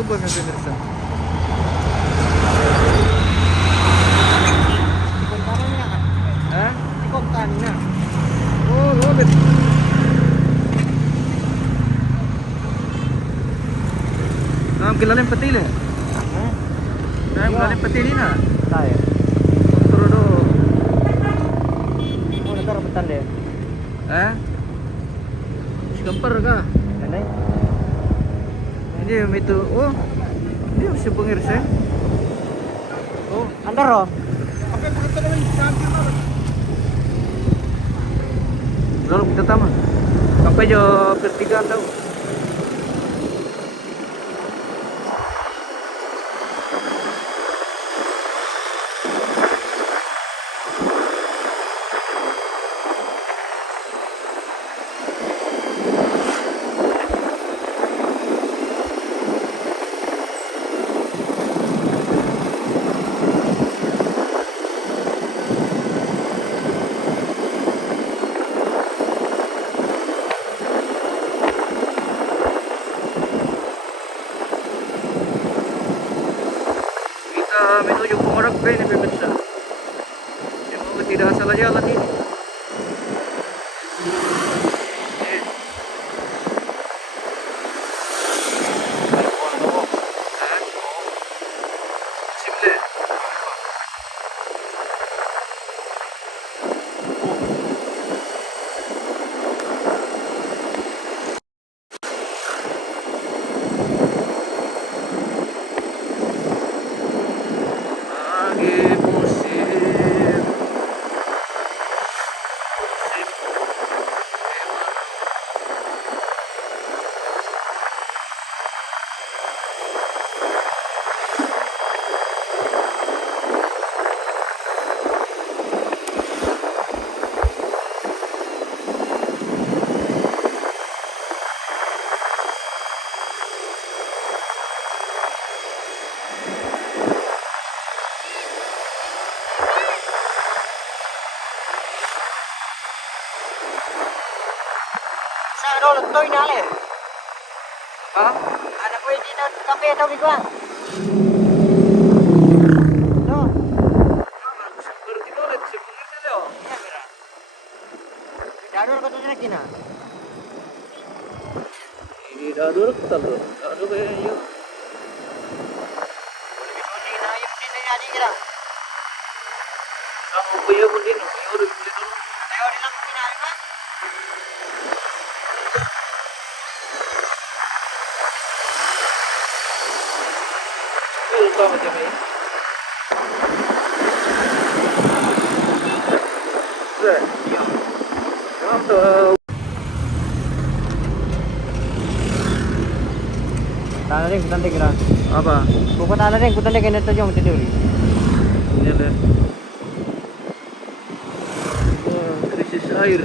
ba nga pinirsa? Kontanan niya kan? Ha? Kontanan niya. Oh, Robert. Kilalim patili. Kilalim patili na. Tayo. Kontrol do. Oh, nagkaroon betul deh. Ha? Skampar ka. Kanay. Hindi may to. Oh. Hindi mo siya pangirsa. Oh. Andar oh. Apa yang berkata naman champion na? Lalu kita tama. Sampai jo pertigaan tahu. Menuju Pengorok Bay ini pemirsa. Semoga tidak salah jalan ini. Simple. Sa ano, toy na ale. Ha? Anak ko hindi na kape tawag ko. No. Berarti ulit si pengirsa dia. Iya, mira. Dador ko to na kina. Ini dadur ketalo. Dadur kayak yuk. Hindi na yung din na jadi kira. Kamu kuya pun din, kuya udah beli dulu. Ayo dilang kinain ba? Lupa macam ni. Sudah. Kamu tu. Tala rin kutan kira. Apa? Bukan tala rin kutan kaya neto jom tidur. Ini le. Krisis air.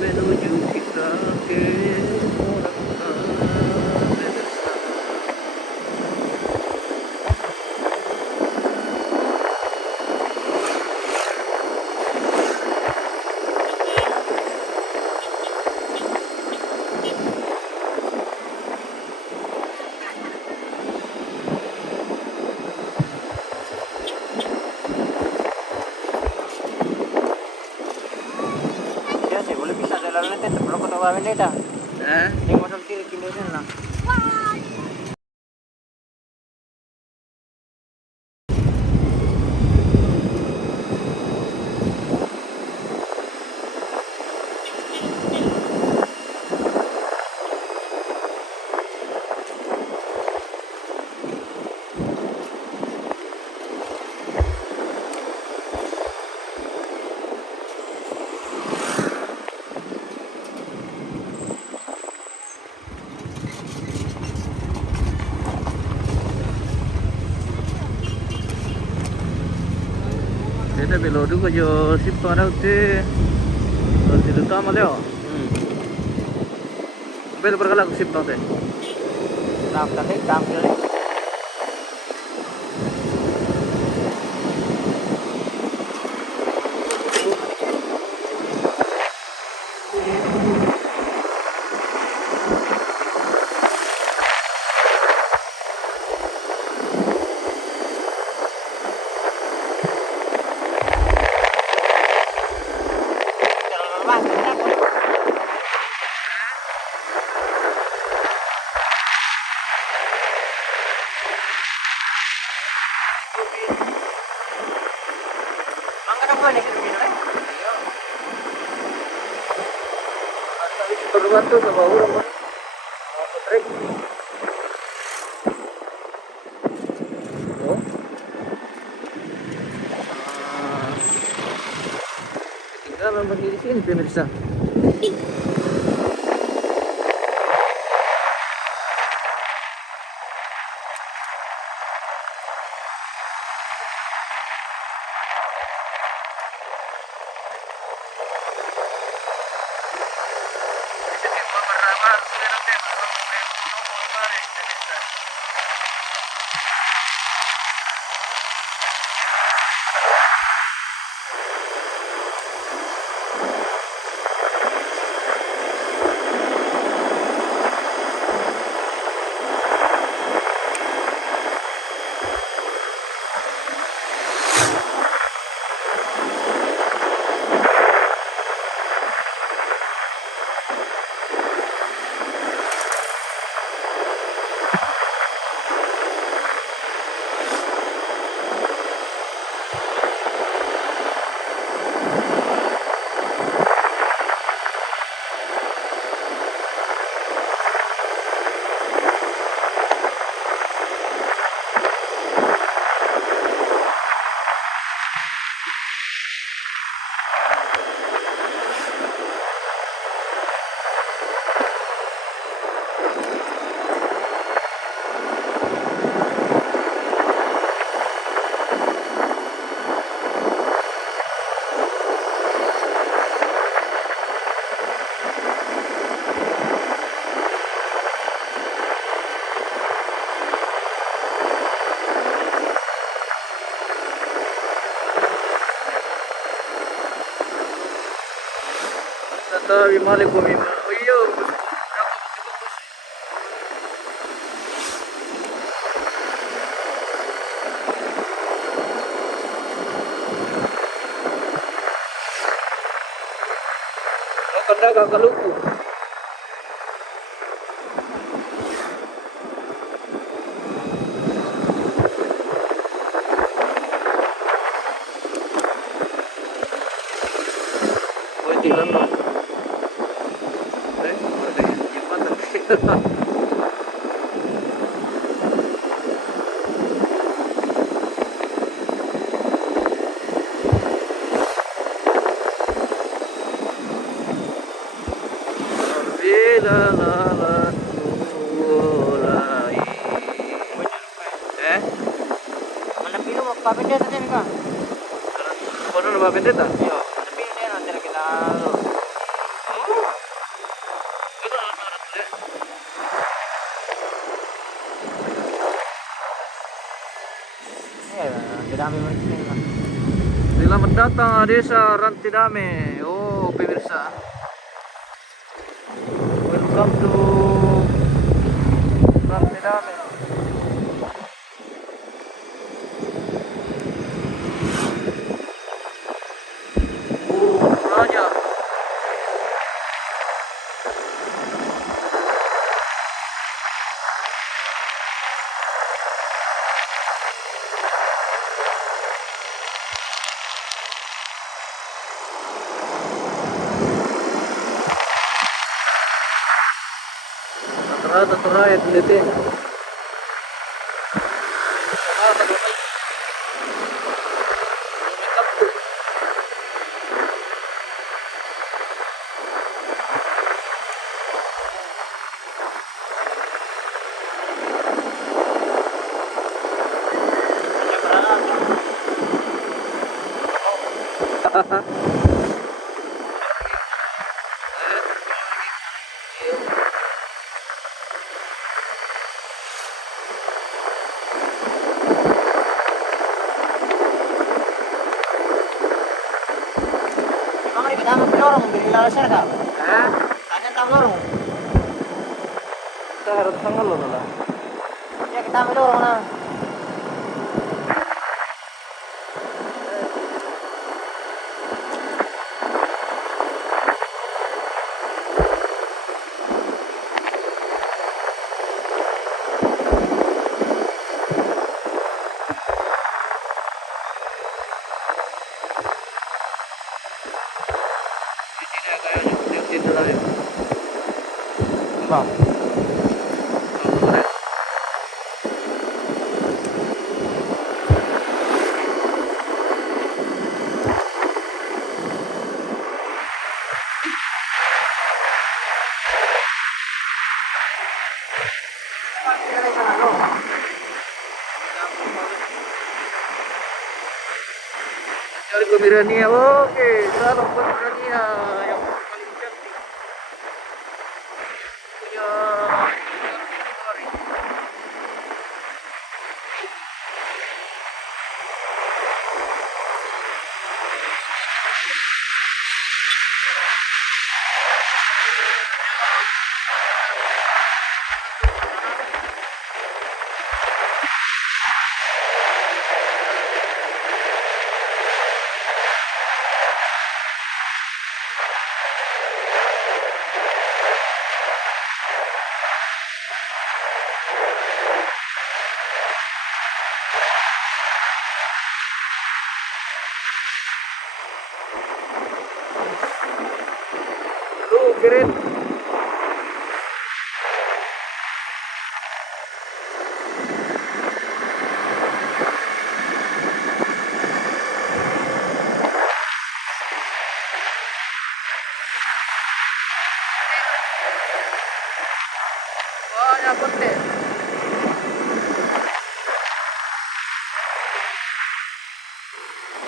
Menuju kita ke Ya sih, boleh bisa jalan nanti sebelum ketemu Avenida. Ini modal kiri kiri lah. Jadi belok dulu jo sip ada uti. Itu tama leo. Bel berkala ku sip tante. Tam tadi tam kali. Perluan tuh sama orang mah. Trik. Oh. Tinggal berdiri di sini pemirsa. Assalamualaikum. Oh iya, kanda kaluku. Tilan no. Mana pilu mau papinda tadi enggak? Kono na ba bendeta? Yo, mana pilu dia nanti kita lo. Tidak ambil macam ni. Selamat datang di Desa Rantidame. Oh, pemirsa. Welcome to Rantidame. Raja. Tertera ya dilihatin. Emang ini kita ambil lorong beli lalasar kak? Hah? Ada tahu lorong? Kita harus tanggal lo lah. Ya kita ambil lorong lah. Dito lang yun. Bang. Cari Pomerania, oke, salam Pomerania yang paling cantik. Punya Ferrari. Lu keren. Banyak putih.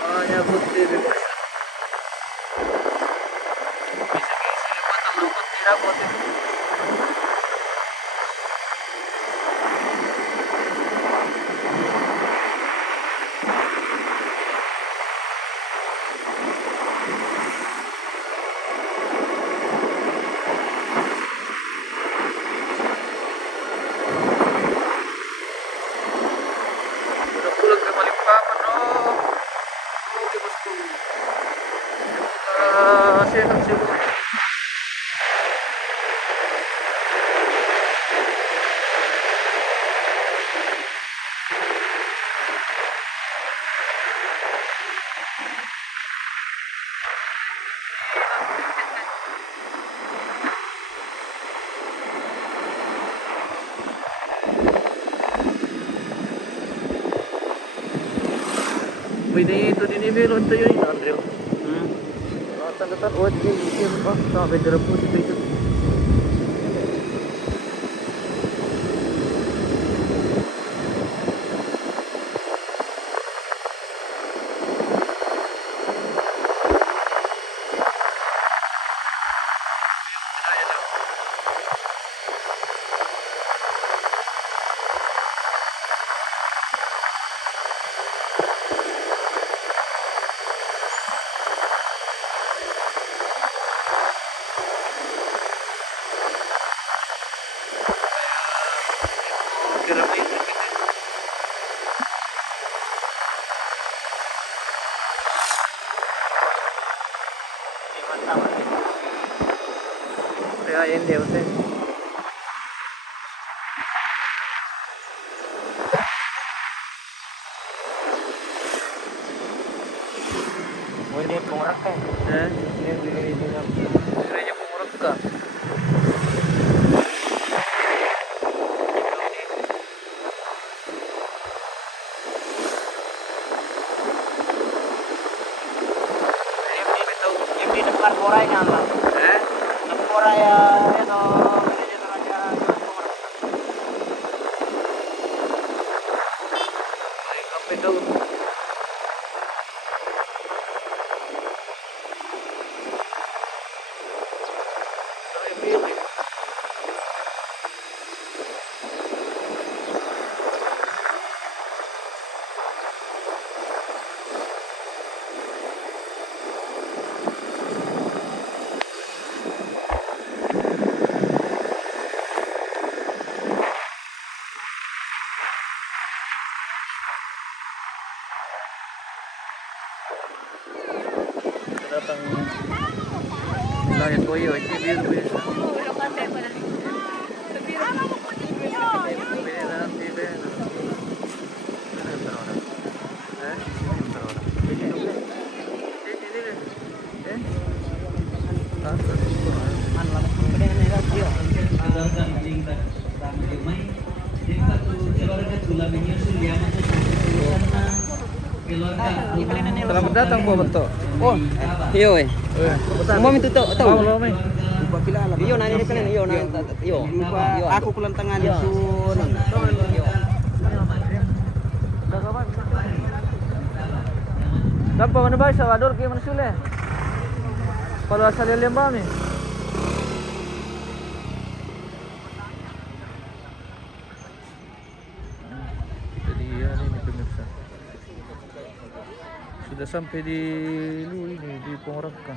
Banyak putih bebas. Bisa lepas sama putih dapat itu. Udah pulang ke Balikpapan, oh. Oke bosku. Sehat semua. Ini di nivelo tayo yun, Andrew. Tanda-tanda, oh, di nivelo pa. Sabi, darap po dito. Darap na ito. Kaya yun, di ba? Boleh pengurak kan? Ini beli di dalam. Kiranya pengurus ka. Yang di depan borai nama. Depan borai ya itu manajer aja pengurak. Ay, kape daw. Datang wilayah Koyo itu biru biasa. Selamat datang po Beto. Oh, iyo eh. Mau minta tahu. Mau may. Iyo nani ni kanan iyo na iyo. Ako kulantangan sun. Dampo mana ba sa wador kay manusule? Kalau asal lembah mi. Jadi ya ini pemirsa. Sudah sampai di ini di Pongoraka.